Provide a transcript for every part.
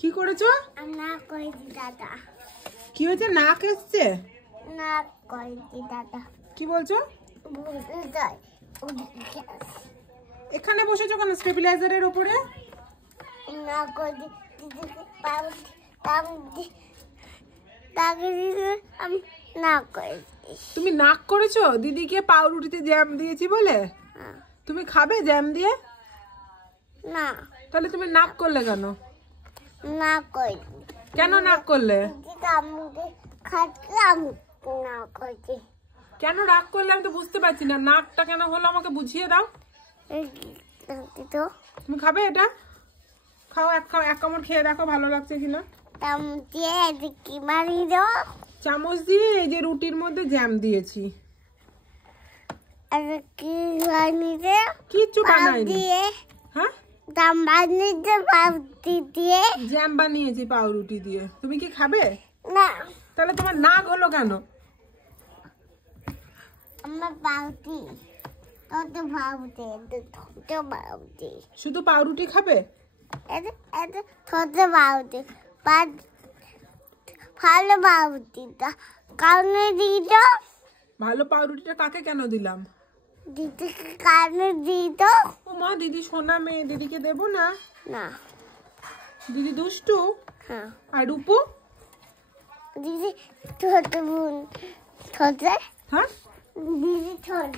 কি করেছো? কি হয়েছে? নাক এসছে? কি বলছো? এখানে বসেছো কেন স্টেবিলাইজারের উপরে? তুমি নাক করেছো? দিদিকে পাউরুটিতে জ্যাম দিয়েছি বলে? তুমি খাবে জ্যাম দিয়ে? না। তাহলে তুমি নাক করলে কেন? কেন নাক করলে? কেন রাগ করলে আমি তো বুঝতে পারছি না। নাকটা কেন হলো আমাকে বুঝিয়ে দাও। তুমি খাবে এটা? খাও, এক কামড় খেয়ে দেখো ভালো লাগছে কিনা। চামচ দিয়ে এই যে রুটির মধ্যে জ্যাম দিয়েছি। কিচ্ছু বানাইনি। হ্যাঁ, জ্যাম বানিয়েছি পাউরুটি দিয়ে। তুমি কি খাবে? না। তাহলে তোমার নাক হলো কেন? শুধু পাউরুটি খাবে? ভালো পাউরুটিটা কাকে কেন দিলাম? ও মা, দিদি সোনা মেয়ে, দিদিকে দেবো না? না। দিদি দুষ্টু। হ্যাঁ। আর রূপু? দিদি ছোট বোন। হ্যাঁ, দিদি ছোট।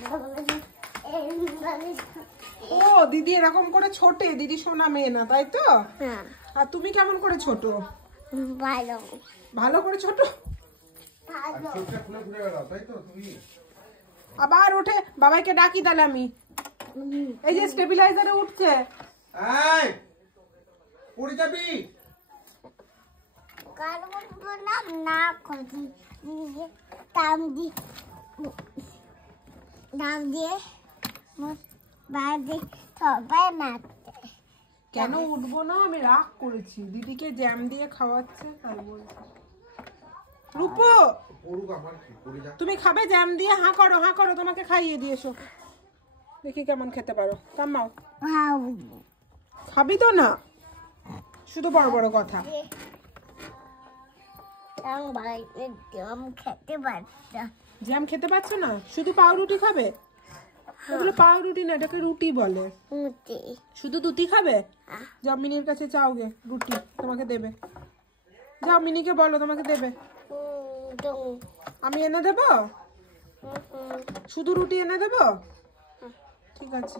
ও দিদি এরকম করে ছোটে, দিদি সোনা মেয়ে না, তাই তো? হ্যাঁ। আর তুমি কেমন করে ছোট? ভালো। ভালো করে ছোট। আবার ওঠে, বাবাইকে ডাকি তাহলে আমি। এই যে স্টেবিলাইজারে উঠছে। পড়ে যাবি। কেন উঠবো না? আমি রাগ করেছি, দিদিকে জ্যাম দিয়ে খাওয়াচ্ছে তাই বলছি। রূপু, তুমি খাবে জ্যাম দিয়ে? হাঁ করো, তোমাকে খাইয়ে দিয়ে এসো, দেখি কেমন খেতে পারো। কামাও। খাবি তো না? শুধু বড় বড় কথা। জ্যাম খেতে পারছো না? শুধু পাউরুটি খাবে? ওগুলো পাউরুটি না, এটাকে রুটি বলে। শুধু দুটি খাবে? যাও মিনির কাছে চাওগে রুটি, তোমাকে দেবে। যাও মিনিকে বলো তোমাকে দেবে। আমি এনে দেবো? শুধু রুটি এনে দেবো? ঠিক আছে।